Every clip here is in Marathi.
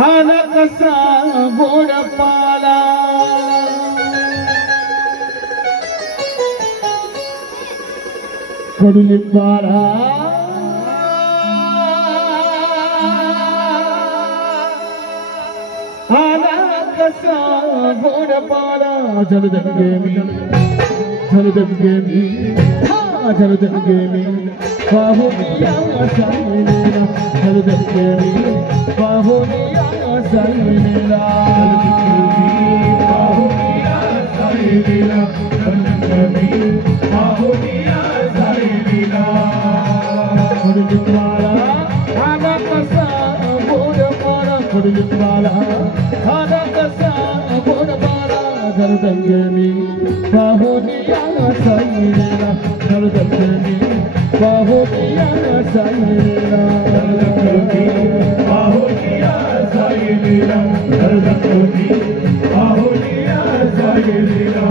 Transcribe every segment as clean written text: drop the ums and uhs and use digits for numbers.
आला कसा गोड पाला कडुलिंबाला आला कसा गोड पाला जलदंगे मी बाहुनिया साईला जलदंगे मी बाहुनिया साईला बाहुनिया साईला जलदंगे मी बाहुनिया साईला कडुलिंबाला आला कसा गोड पाला कडुलिंबाला आला कसा गोड पाला जलदंगे मी बाहुनिया साईला जलदंगे मी बाहुनिया साईला बाहुनिया साईला जलदंगे मी बाहुनिया साईला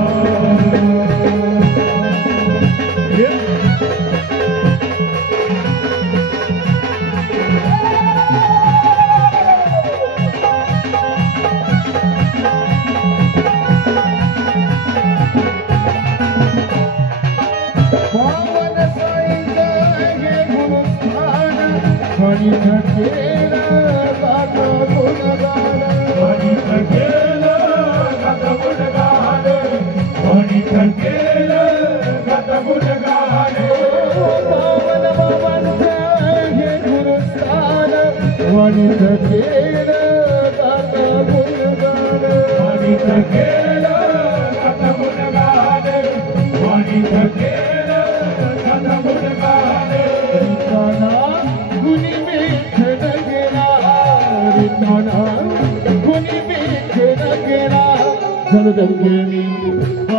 जलदंगे मी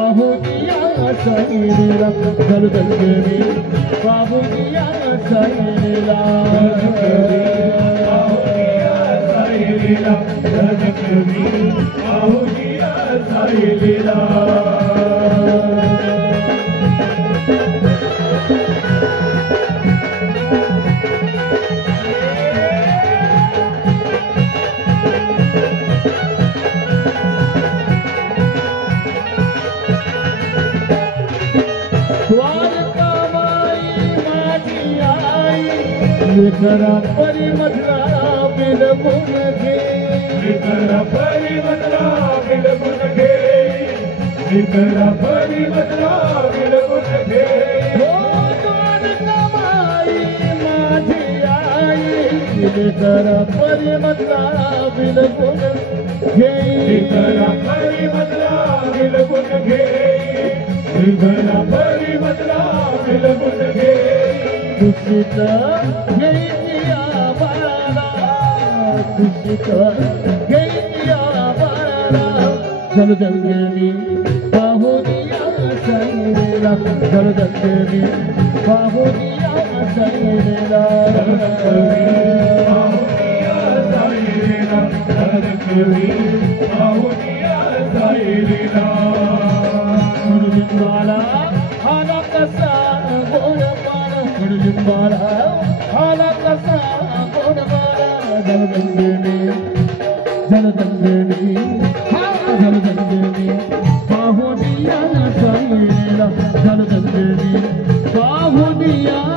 बाहुनिया साईला जलदंगे मी बाहुनिया साईला बाहुनिया साईला जलदंगे मी बाहुनिया साईला लेकरा परिमधला बिलगुन घे लेकरा परिमधला बिलगुन घे लेकरा परिमधला बिलगुन घे हो द्वारकामाई माझी आई लेकरा परिमधला बिलगुन घे लेकरा परिमधला बिलगुन घे लेकरा परिमधला बिलगुन घे खुशीत घेतिया बाळाला खुशीत घेतिया बाळाला जलदंगे मी बाहुनिया साईला जलदंगे मी बाहुनिया साईला बाहुनिया साईला जलदंगे मी बाहुनिया साईला कडुलिंबाला आला कसा गोड कडुलिंबाला आला कसा गोड पाला जलदंगे मी जलदंगे मी बाहुनिया साईला जलदंगे मी बाहुनिया